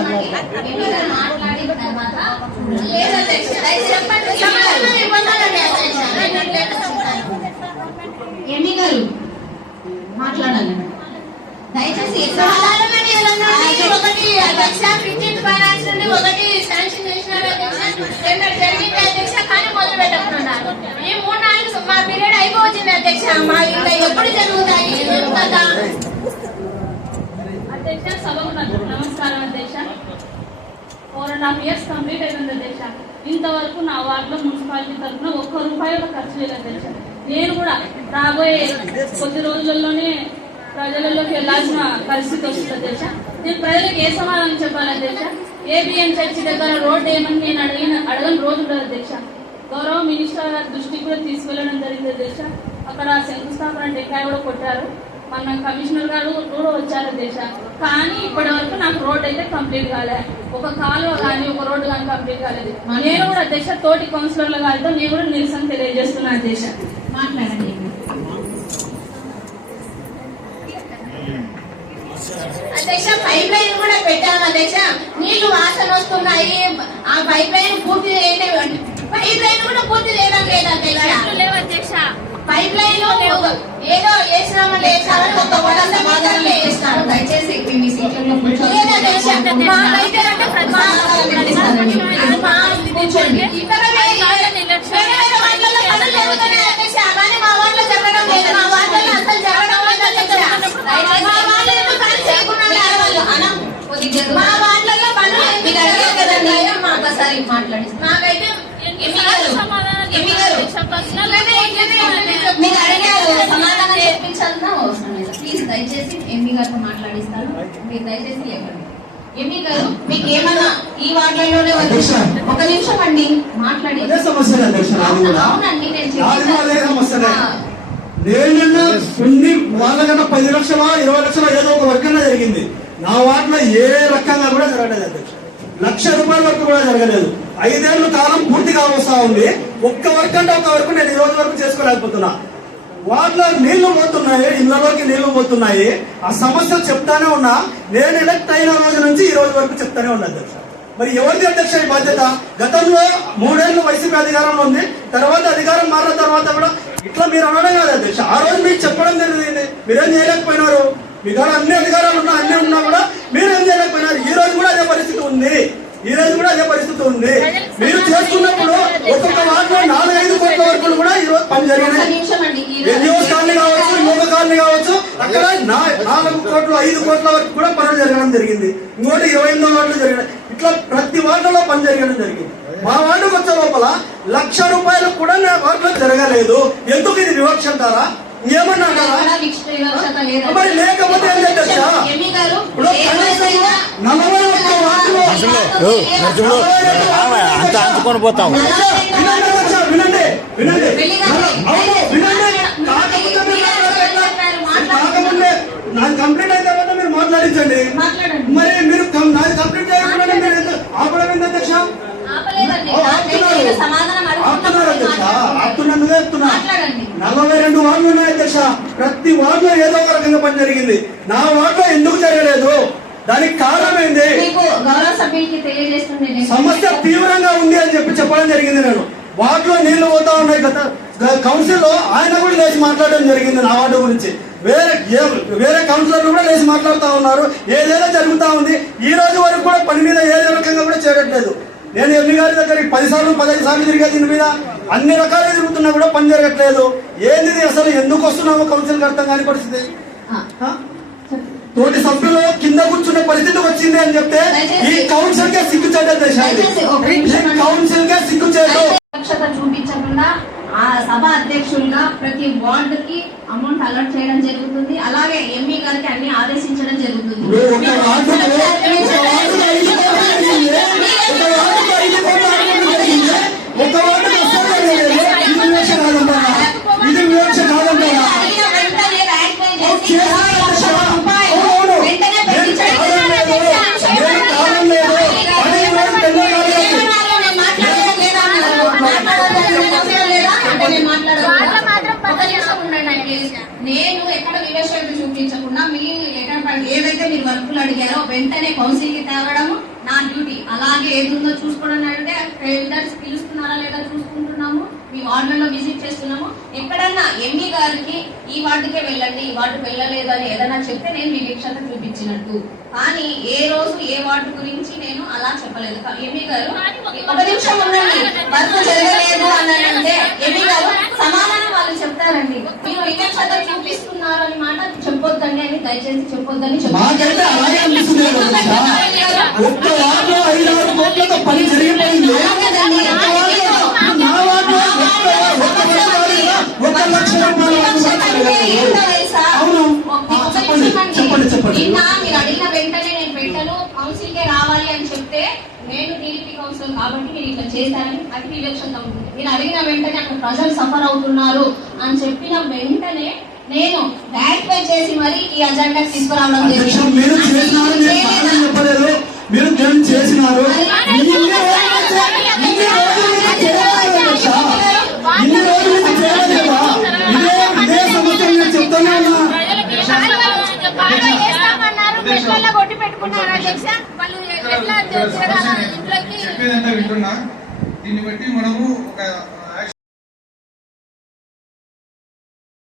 మాట్లాడిన తర్వాత ఎండి గారు మాట్లాడాలి దయచేసి. ఒకటి ఫైనాన్స్ నుండి ఒకటి శాంక్షన్ చేసినారు జరిగింది అధ్యక్ష, కానీ మొదలు పెట్టకున్నారు. ఈ 3-4 మా పీరియడ్ అయిపోతుంది అధ్యక్ష. మా ఇంట్లో ఎప్పుడు జరుగుతాయి కదా అధ్యక్ష. సభకు నమస్కారం అధ్యక్ష. 4.5 years కంప్లీట్ అయిపోయింది అధ్యక్ష. ఇంతవరకు నా వార్డులో మున్సిపాలిటీ తరఫున ₹1 ఖర్చు లేదు అధ్యక్ష. నేను కూడా రాబోయే కొద్ది రోజుల్లోనే ప్రజలలోకి వెళ్లాల్సిన పరిస్థితి వస్తుంది అధ్యక్ష. నేను ప్రజలకు ఏ సమాధానం చెప్పాలి అధ్యక్ష? ఏబిఎన్ చర్చి దగ్గర రోడ్డు ఏమని నేను అడగని రోజు ఉండదు అధ్యక్ష. గౌరవ మినిస్టర్ గారి దృష్టికి కూడా తీసుకెళ్లడం జరిగింది అధ్యక్ష. అక్కడ శంకుస్థాపన టెంకాయ కూడా కొట్టారు. మన కమిషనర్ గారు కూడా వచ్చారు అధ్యక్ష. కానీ ఇప్పటి వరకు నాకు రోడ్ అయితే కంప్లీట్ కాలేదు. ఒక కాలువ కానీ ఒక రోడ్డు కానీ కంప్లీట్ కాలేదు. నేను కూడా అధ్యక్ష తోటి కౌన్సిలర్ల గారితో నేను కూడా నిరసన తెలియజేస్తున్నాను అధ్యక్ష. మాట్లాడండి. అధ్యక్ష, పైప్ లైన్ కూడా పెట్టాము అధ్యక్ష. నీళ్లు వాసన వస్తున్నాయి. ఆ పైప్ లైన్ పూర్తి పైప్ లైన్ కూడా పూర్తి చేయడం లేదు అధ్యక్ష. పైప్ లైన్ ఏదో వేసినామని వేసామని ఒక వేసినారు. దయచేసి మీ సీట్లలో కూర్చోండి. ఇతర పనులు జరుగుతున్నాయి అధ్యక్ష, కానీ మా వాటిలో జరగడం లేదు. మా వాటిలో అసలు జరగడం లేదు అధ్యక్ష. మా వాటిలో పనులు ఒకసారి మాట్లాడి మాకైతే మీరు అడిగారు సమాధానం చెప్పించాల్సిన అవసరం లేదు. ప్లీజ్ దయచేసి ఎంపీ గారితో మాట్లాడిస్తాను. మీరు దయచేసి లేకండి. ఎంపీ గారు మీకు ఏమన్నా ఈ వార్డులలోనే ఒక నిమిషం అండి మాట్లాడి. అవునండి నేను కొన్ని వాళ్ళకన్నా 10 లక్షల 20 లక్షల ఏదో ఒక వర్గంగా జరిగింది. నా వాటిలో ఏ రకంగా కూడా జరగలేదు అధ్యక్ష. ₹1,00,000 వరకు కూడా జరగలేదు. 5 ఏళ్ల కాలం పూర్తిగా వస్తా ఉంది. ఒక్క వర్క్ అంటే ఒక వరకు నేను ఈ రోజు వరకు చేసుకోలేకపోతున్నా. వాటిలో నీళ్లు పోతున్నాయి, ఇళ్లలోకి నీళ్లు పోతున్నాయి. ఆ సమస్యలు చెప్తానే ఉన్నా. నేను ఎలక్ట్ అయిన రోజు నుంచి ఈ రోజు వరకు చెప్తానే ఉన్నా అధ్యక్ష. మరి ఎవరిది అధ్యక్ష ఈ బాధ్యత? గతంలో 3 ఏళ్లు వైసీపీ అధికారంలో ఉంది. తర్వాత అధికారం మారిన తర్వాత కూడా ఇట్లా మీరు అనడం కాదు అధ్యక్ష. ఆ రోజు మీకు చెప్పడం జరిగింది. మీరేం చేయలేకపోయినారు. మీ దగ్గర అన్ని అధికారాలు ఉన్నా అన్ని ఉన్నా కూడా మీరేం చేయలేకపోయినారు. ఈ రోజు కూడా అదే పరిస్థితి ఉంది. మీరు చేసుకున్నప్పుడు ఒక్కొక్క వార్డులో 4-5 కోట్ల వరకు కూడా ఈ రోజు పని జరిగినాయి. ఎన్జిఓ కాలనీ కావచ్చు, యువక కాలనీ కావచ్చు, అక్కడ 4 కోట్లు 5 కోట్ల వరకు కూడా పనులు జరగడం జరిగింది. ఇంకోటి 28వ వార్డులో జరిగినాయి. ఇట్లా ప్రతి వార్డులో పని జరగడం జరిగింది. మా వార్డుకు వచ్చే లోపల ₹1,00,000 కూడా నా వార్డులో జరగలేదు. ఎందుకు ఇది వివక్ష అంటారా? ఏమన్నా మరి లేకపోతే అంత అంచుకొని పోతాం. వినండి కాకపోతే నాది కంప్లీట్ అయిన తర్వాత మీరు మాట్లాడించండి. మరి మీరు నాది కంప్లీట్ చేయకుండా మీరు ఆపడం ఏంటి అధ్యక్ష? ఆపుతున్నందుకే చెప్తున్నా. 42 వార్డులు ఉన్నాయి అధ్యక్ష. ప్రతి వార్డులో ఏదో ఒక రకంగా పని జరిగింది. నా వార్డులో ఎందుకు జరగలేదు? దానికి కారణం ఏంటి? సమస్య తీవ్రంగా ఉంది అని చెప్పడం జరిగింది. నేను వార్డులో నీళ్లు పోతా ఉన్నాయి. గత కౌన్సిల్ లో ఆయన కూడా లేచి మాట్లాడడం జరిగింది నా వార్డు గురించి. వేరే కౌన్సిలర్లు కూడా లేచి మాట్లాడుతూ ఉన్నారు. ఏదైనా జరుగుతూ ఉంది. ఈ రోజు వరకు కూడా పని మీద ఏ రకంగా కూడా చేయట్లేదు. నేను ఎంపీ గారి దగ్గరికి 10 సార్లు 15 సార్లు తిరిగా దీని మీద అన్ని రకాలుగా తిరుగుతున్నా కూడా పని జరగట్లేదు. ఏంది అసలు? ఎందుకు వస్తున్నామో కౌన్సిల్ అర్థం కాని పరిస్థితి. తోటి సభ్యులు కింద కూర్చునే పరిస్థితి వచ్చింది అని చెప్తే ఈ కౌన్సిల్ కే సిగ్గుచేట కౌన్సిల్ కే సిగ్గుచేట. చూపించకుండా ఆ సభ అధ్యక్షులుగా ప్రతి వార్డుకి అమౌంట్ అలాట్ చేయడం జరుగుతుంది. అలాగే ఎంపీ గారికి అన్ని ఆదేశించడం జరుగుతుంది. నేను ఎక్కడ వివక్షత చూపించకుండా మీ ఏదైతే మీరు వర్కులు అడిగారో వెంటనే కౌన్సిల్ కి తేవడము, నా డ్యూటీ. అలాగే ఏది ఉందో చూసుకోవడం అంటే క్రెడిటర్స్ పిలుస్తున్నారా లేదా చూసుకుంటున్నాము, మీ వార్డులలో విజిట్ చేస్తున్నాము. ఎక్కడన్నా ఎంఈ గారికి ఈ వార్డుకే వెళ్ళండి, ఈ వార్డుకి వెళ్ళలేదు అని ఏదైనా చెప్తే నేను వివక్షత చూపించినట్టు. కానీ ఏ రోజు ఏ వార్డు గురించి నేను అలా చెప్పలేదు. ఎంఈ గారు ఒక నిమిషం ఉండండి, వర్క్ జరగలేదు అని అంటే ఎంఈ గారు సమాధానం వాళ్ళు చెప్తారండి. మీరు వివక్షత చూపిస్తున్నారు అని మాట చెప్పొద్దండి అని దయచేసి చెప్పొద్దని మాకైతే అలాగే అనిపిస్తుంది కదా తెలుసా? ఒక్క వార్డులో 5-6 కోట్లతో పని జరిగిపోయింది. నా వార్డులో ఒక్క లక్ష అవును. చెప్పండి. నిన్న మీరు అడిగిన వెంటనే నేను పెట్టను, కౌన్సిల్ కే రావాలి అని చెప్తే నేను టీడీపీ కౌన్సిల్ కాబట్టి నేను ఇట్లా చేశానని అది వివక్షత ఉంటుంది. మీరు అడిగిన వెంటనే అక్కడ ప్రజలు సఫర్ అవుతున్నారు అని చెప్పిన వెంటనే నేను ర్యాటిఫై చేసి మరి ఈ అజెండా తీసుకురావడం మీరు మీరు చేసినారు. చెప్పేదంతా వింటున్నా. దీన్ని బట్టి మనము ఒక